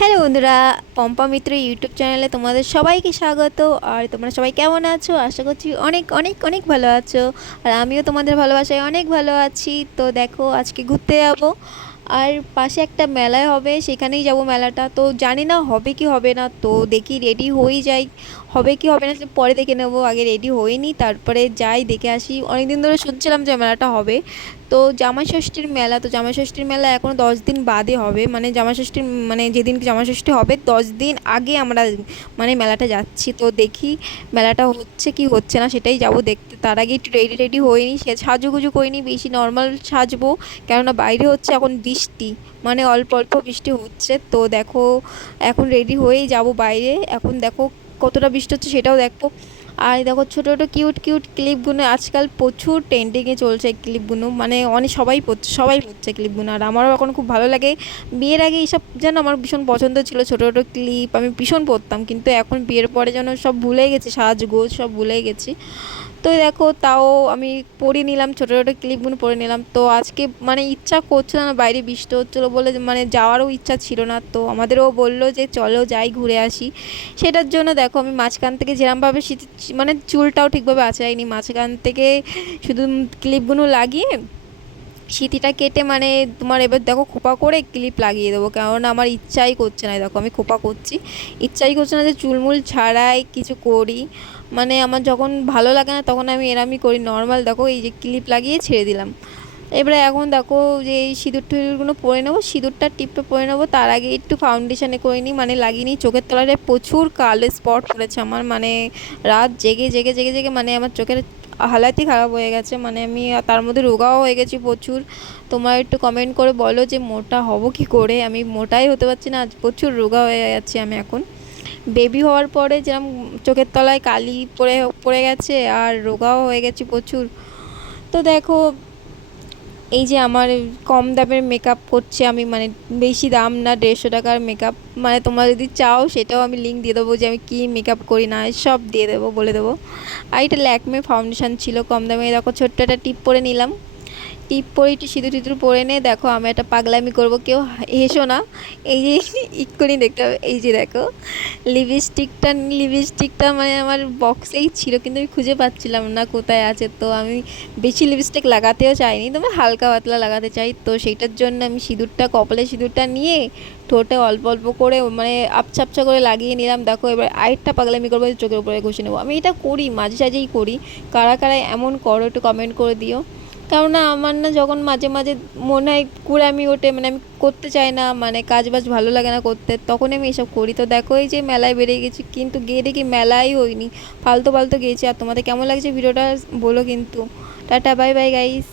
Hello বন্ধুরা, পম্পা মিত্র YouTube চ্যানেলে তোমাদের সবাইকে স্বাগত। আর তোমরা সবাই কেমন আছো? আশা করছি অনেক অনেক অনেক ভালো আছো। আর আমিও তোমাদের ভালোবাসায় অনেক ভালো আছি। তো দেখো, আজকে ঘুরতে যাব। আর পাশে একটা মেলায় হবে, সেখানেই যাব মেলাটা। তো জানি না হবে কি হবে না, তো দেখি রেডি হয়েই যাই। হবে কি হবে না পরে দেখে নেব, আগে রেডি হইনি তারপরে যাই দেখে আসি। অনেকদিন ধরে শুনছিলাম যে মেলাটা হবে। তো জামাই ষষ্ঠীর মেলা, তো জামাই ষষ্ঠীর মেলা এখনও দশ দিন বাদে হবে। মানে জামাষষ্ঠীর মানে যেদিন জামাষষ্ঠী হবে, দশ দিন আগে আমরা মানে মেলাটা যাচ্ছি। তো দেখি মেলাটা হচ্ছে কি হচ্ছে না, সেটাই যাব দেখতে। তার আগে একটু রেডি রেডি হইনি সে সাজুগুজু করিনি, বেশি নর্মাল সাজবো। কেননা বাইরে হচ্ছে এখন বৃষ্টি মানে অল্প অল্প বৃষ্টি হচ্ছে। তো দেখো, এখন রেডি হয়েই যাব বাইরে। এখন দেখো কতটা বৃষ্টি হচ্ছে সেটাও দেখো। আর দেখো ছোটো ছোটো কিউট কিউট ক্লিপগুলো আজকাল প্রচুর ট্রেন্ডিংয়ে চলছে ক্লিপগুলো মানে অনেক সবাই সবাই পড়ছে ক্লিপগুলো আর আমারও এখন খুব ভালো লাগে। বিয়ের আগে এইসব যেন আমার ভীষণ পছন্দ ছিল, ছোটো ছোটো ক্লিপ আমি ভীষণ পড়তাম। কিন্তু এখন বিয়ের পরে যেন সব ভুলে গেছি, সাজগোজ সব ভুলে গেছি। তো দেখো তাও আমি পরে নিলাম, ছোটো ছোটো ক্লিপগুলো পরে নিলাম। তো আজকে মানে ইচ্ছা করছিল না, বাইরে বৃষ্টি হচ্ছিল বলে মানে যাওয়ারও ইচ্ছা ছিল না। তো আমাদেরও বলল যে চলো যাই ঘুরে আসি। সেটার জন্য দেখো আমি মাঝখান থেকে যেরমভাবে মানে চুলটাও ঠিকভাবে আঁচড়াইনি মাঝখান থেকে শুধু ক্লিপগুলো লাগিয়ে সিঁথিটা কেটে মানে তোমার এবার দেখো খোপা করে ক্লিপ লাগিয়ে দেবো। কারণ আমার ইচ্ছাই করছে না দেখো আমি খোপা করছি। ইচ্ছাই করছে না যে চুলমুল ছাড়াই কিছু করি। মানে আমার যখন ভালো লাগে না তখন আমি এরামই করি। নর্মাল দেখো এই যে ক্লিপ লাগিয়ে ছেড়ে দিলাম। এবারে এখন দেখো যে এই সিঁদুর টুদুরগুলো পরে নেব, সিঁদুরটা টিপে পরে নেব। তার আগে একটু ফাউন্ডেশনে করে নিই মানে লাগিয়ে নিই। চোখের তলায় প্রচুর কালো স্পট পড়েছে আমার মানে রাত জেগে জেগে জেগে জেগে মানে আমার চোখের হালাতই খারাপ হয়ে গেছে। মানে আমি তার মধ্যে রোগাও হয়ে গেছি প্রচুর। তোমরা একটু কমেন্ট করে বলো যে মোটা হব কি করে? আমি মোটাই হতে পারছি না প্রচুর রোগা হয়ে যাচ্ছি আমি এখন। বেবি হওয়ার পরে যেরকম চোখের তলায় কালি পড়ে পড়ে গেছে, আর রোগাও হয়ে গেছি প্রচুর। তো দেখো এই যে আমার কম দামের মেকআপ করছে, আমি মানে বেশি দাম না, দেড়শো টাকার মেকআপ মানে তোমরা যদি চাও সেটাও আমি লিঙ্ক দিয়ে দেবো যে আমি কী মেকআপ করি না, সব দিয়ে দেবো, বলে দেবো। আর এটা ল্যাকমে ফাউন্ডেশান ছিল, কম দামে দেখো ছোট্ট একটা টিপ পরে নিলাম। টিপ পরে একটু সিঁদুর টিঁদুর পরে নে, দেখো আমি একটা পাগলামি করব, কেউ হেসো না। এই যে ইক্ষুনি দেখতে হবে, এই যে দেখো লিপস্টিকটা লিপস্টিকটা মানে আমার বক্সেই ছিল, কিন্তু আমি খুঁজে পাচ্ছিলাম না কোথায় আছে। তো আমি বেশি লিপস্টিক লাগাতেও চাইনি তো আমি হালকা পাতলা লাগাতে চাই। তো সেইটার জন্য আমি সিঁদুরটা, কপালে সিঁদুরটা নিয়ে ঠোঁটে অল্প অল্প করে মানে আপছা আপছা করে লাগিয়ে নিলাম। দেখো এবার আরেকটা পাগলামি করব চোখের উপরে ঘষে নেব। আমি এটা করি, মাঝে সাঝেই করি। কারা কারা এমন করো একটু কমেন্ট করে দিও। কেননা আমার না যখন মাঝে মাঝে মনে হয় কুড়ামি ওঠে মানে আমি করতে চাই না মানে কাজ বাজ ভালো লাগে না করতে তখন আমি এসব করি। তো দেখো এই যে মেলায় বেড়ে গেছি, কিন্তু গিয়ে দেখি মেলাই হয়নি। ফালতু ফালতু গিয়েছি আর তোমাদের কেমন লাগছে ভিডিওটা বলো কিন্তু। Tata, bye bye guys